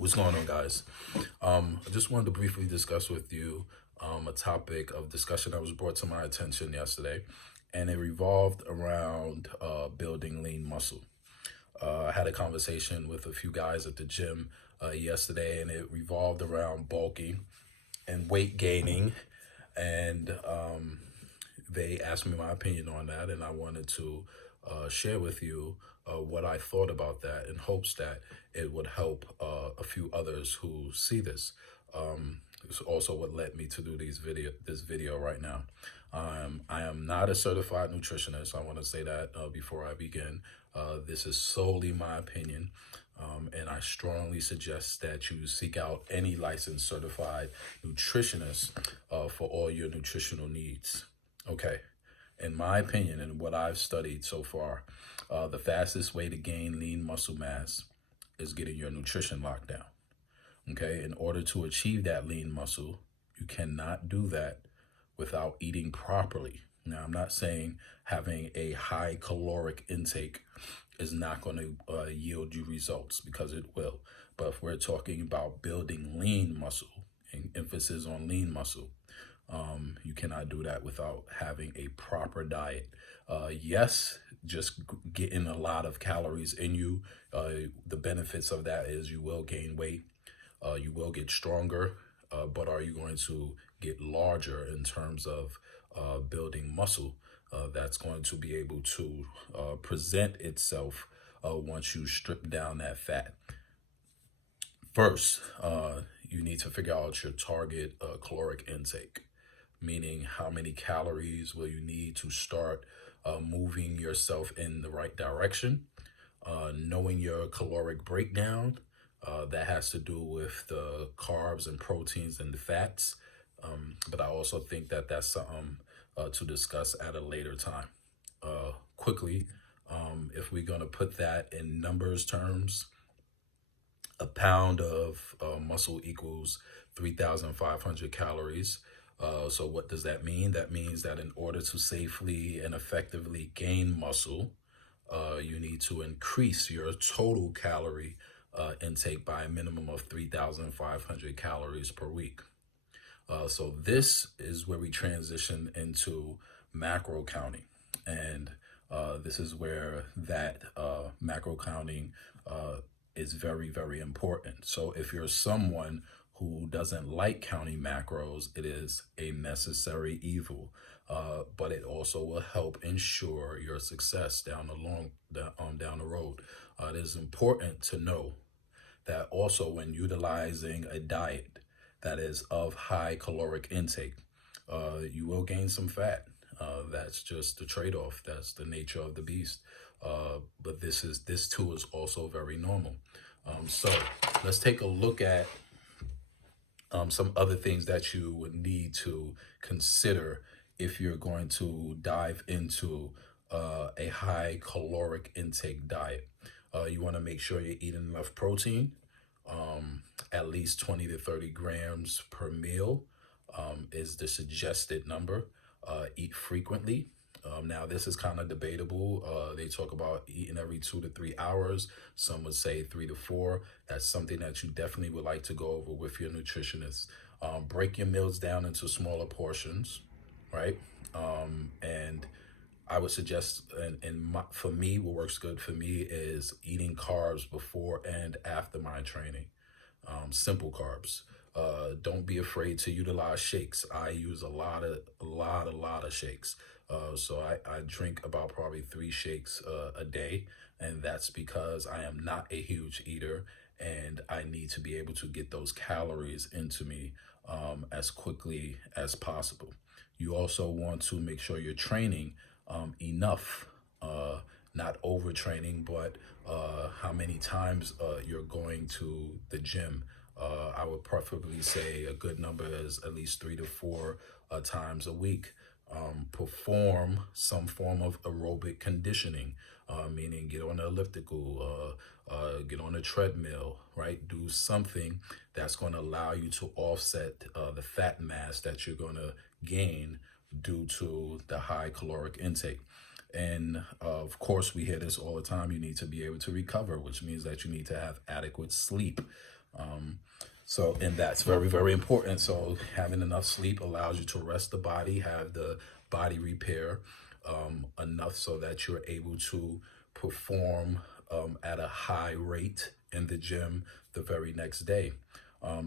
What's going on, guys? I just wanted to briefly discuss with you a topic of discussion that was brought to my attention yesterday, and it revolved around building lean muscle. I had a conversation with a few guys at the gym yesterday, and it revolved around bulking and weight gaining, and they asked me my opinion on that, and I wanted to share with you what I thought about that in hopes that it would help a few others who see this. It's also what led me to do this video right now. I am not a certified nutritionist. I want to say that before I begin. This is solely my opinion. And I strongly suggest that you seek out any licensed certified nutritionist for all your nutritional needs. Okay. In my opinion, and what I've studied so far, the fastest way to gain lean muscle mass is getting your nutrition locked down. Okay. In order to achieve that lean muscle, you cannot do that without eating properly. Now, I'm not saying having a high caloric intake is not going to yield you results, because it will. But if we're talking about building lean muscle, and emphasis on lean muscle, you cannot do that without having a proper diet. Yes, just getting a lot of calories in you. The benefits of that is you will gain weight, you will get stronger, but are you going to get larger in terms of building muscle that's going to be able to present itself once you strip down that fat? First, you need to figure out your target caloric intake, meaning how many calories will you need to start moving yourself in the right direction. Knowing your caloric breakdown, that has to do with the carbs and proteins and the fats. But I also think that that's something to discuss at a later time. Quickly, if we're going to put that in numbers terms, a pound of muscle equals 3,500 calories. So what does that mean? That means that in order to safely and effectively gain muscle, you need to increase your total calorie intake by a minimum of 3,500 calories per week. So this is where we transition into macro counting. And this is where that macro counting is very, very important. So if you're someone who doesn't like counting macros, it is a necessary evil, but it also will help ensure your success down the road. It is important to know that also when utilizing a diet that is of high caloric intake, you will gain some fat. That's just the trade-off. That's the nature of the beast. But this too is also very normal. So let's take a look at some other things that you would need to consider if you're going to dive into a high caloric intake diet. You want to make sure you're eating enough protein, at least 20 to 30 grams per meal is the suggested number. Eat frequently. Now, this is kind of debatable. They talk about eating every 2 to 3 hours. Some would say 3 to 4. That's something that you definitely would like to go over with your nutritionist. Break your meals down into smaller portions, right? And I would suggest, for me, what works good for me is eating carbs before and after my training. Simple carbs. Don't be afraid to utilize shakes. I use a lot of shakes. So I drink about probably 3 shakes a day, and that's because I am not a huge eater, and I need to be able to get those calories into me as quickly as possible. You also want to make sure you're training enough, not overtraining, but how many times you're going to the gym. I would preferably say a good number is at least 3 to 4 times a week. Perform some form of aerobic conditioning, meaning get on the elliptical, get on a treadmill, right? Do something that's going to allow you to offset the fat mass that you're going to gain due to the high caloric intake. And of course, we hear this all the time. You need to be able to recover, which means that you need to have adequate sleep. So, and that's very, very important. So, having enough sleep allows you to rest the body, have the body repair enough so that you're able to perform at a high rate in the gym the very next day.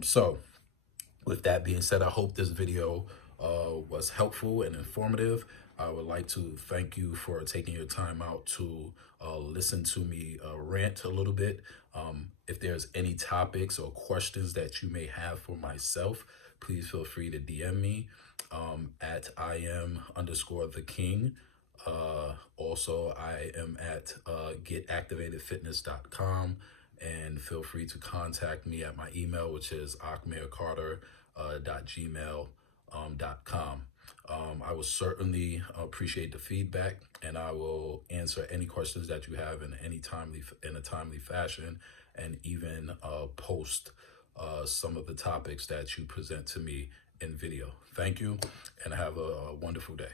So, with that being said, I hope this video was helpful and informative. I would like to thank you for taking your time out to listen to me rant a little bit. If there's any topics or questions that you may have for myself, please feel free to DM me at I am underscore the king. Also, I am at getactivatedfitness.com, and feel free to contact me at my email, which is achmarecarter.gmail.com. I will certainly appreciate the feedback, and I will answer any questions that you have in a timely fashion, and even post some of the topics that you present to me in video. Thank you, and have a wonderful day.